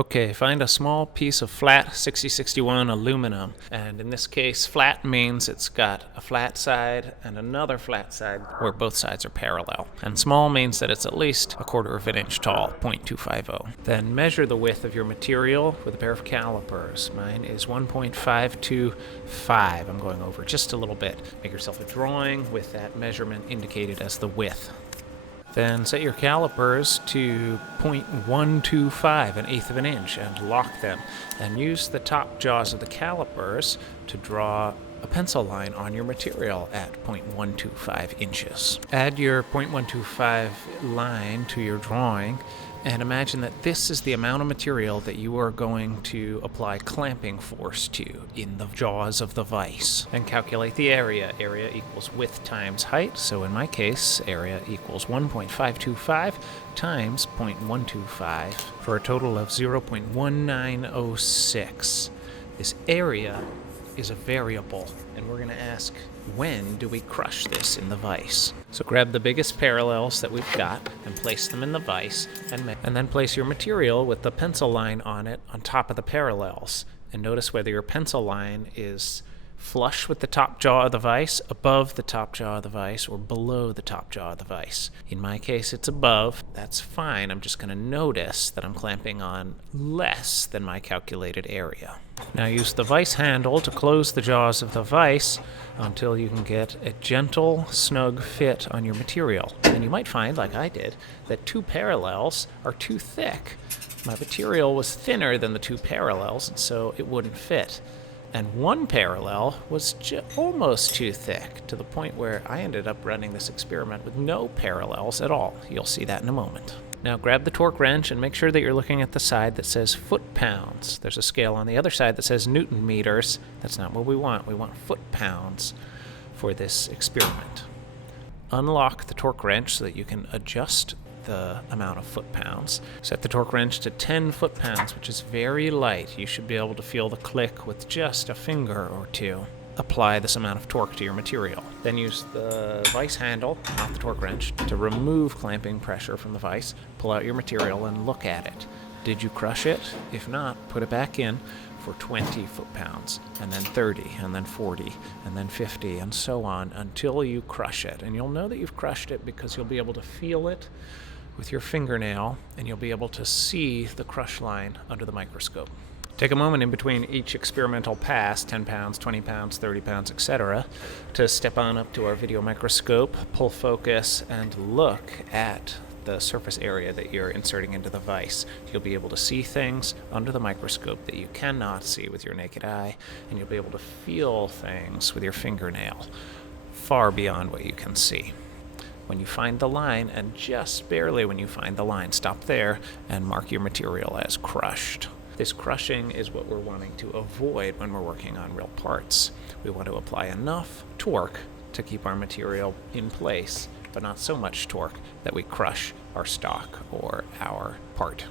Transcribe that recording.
Okay, find a small piece of flat 6061 aluminum, and in this case flat means it's got a flat side and another flat side where both sides are parallel, and small means that it's at least 1/4 of an inch tall, 0.250. Then measure the width of your material with a pair of calipers. Mine is 1.525. I'm going over just a little bit. Make yourself a drawing with that measurement indicated as the width. Then set your calipers to 0.125, 1/8 of an inch, and lock them. And use the top jaws of the calipers to draw a pencil line on your material at 0.125 inches. Add your 0.125 line to your drawing and imagine that this is the amount of material that you are going to apply clamping force to in the jaws of the vise. And calculate the area. Area equals width times height, so in my case, area equals 1.525 times 0.125 for a total of 0.1906. This area is a variable, and we're going to ask, when do we crush this in the vise? So grab the biggest parallels that we've got and place them in the vise, and then place your material with the pencil line on it on top of the parallels. And notice whether your pencil line is flush with the top jaw of the vise, above the top jaw of the vise, or below the top jaw of the vise. In my case, it's above. That's fine. I'm just going to notice that I'm clamping on less than my calculated area. Now use the vise handle to close the jaws of the vise until you can get a gentle, snug fit on your material. And you might find, like I did, that 2 parallels are too thick. My material was thinner than the 2 parallels, and so it wouldn't fit. And 1 parallel was almost too thick, to the point where I ended up running this experiment with no parallels at all. You'll see that in a moment. Now grab the torque wrench and make sure that you're looking at the side that says foot-pounds. There's a scale on the other side that says Newton meters. That's not what we want. We want foot-pounds for this experiment. Unlock the torque wrench so that you can adjust the amount of foot-pounds. Set the torque wrench to 10 foot-pounds, which is very light. You should be able to feel the click with just a finger or two. Apply this amount of torque to your material. Then use the vise handle, not the torque wrench, to remove clamping pressure from the vise. Pull out your material and look at it. Did you crush it? If not, put it back in for 20 foot-pounds, and then 30, and then 40, and then 50, and so on until you crush it. And you'll know that you've crushed it because you'll be able to feel it with your fingernail, and you'll be able to see the crush line under the microscope. Take a moment in between each experimental pass, 10 pounds, 20 pounds, 30 pounds, etc., to step on up to our video microscope, pull focus, and look at the surface area that you're inserting into the vise. You'll be able to see things under the microscope that you cannot see with your naked eye, and you'll be able to feel things with your fingernail far beyond what you can see. When you find the line, and just barely when you find the line, stop there and mark your material as crushed. This crushing is what we're wanting to avoid when we're working on real parts. We want to apply enough torque to keep our material in place, but not so much torque that we crush our stock or our part.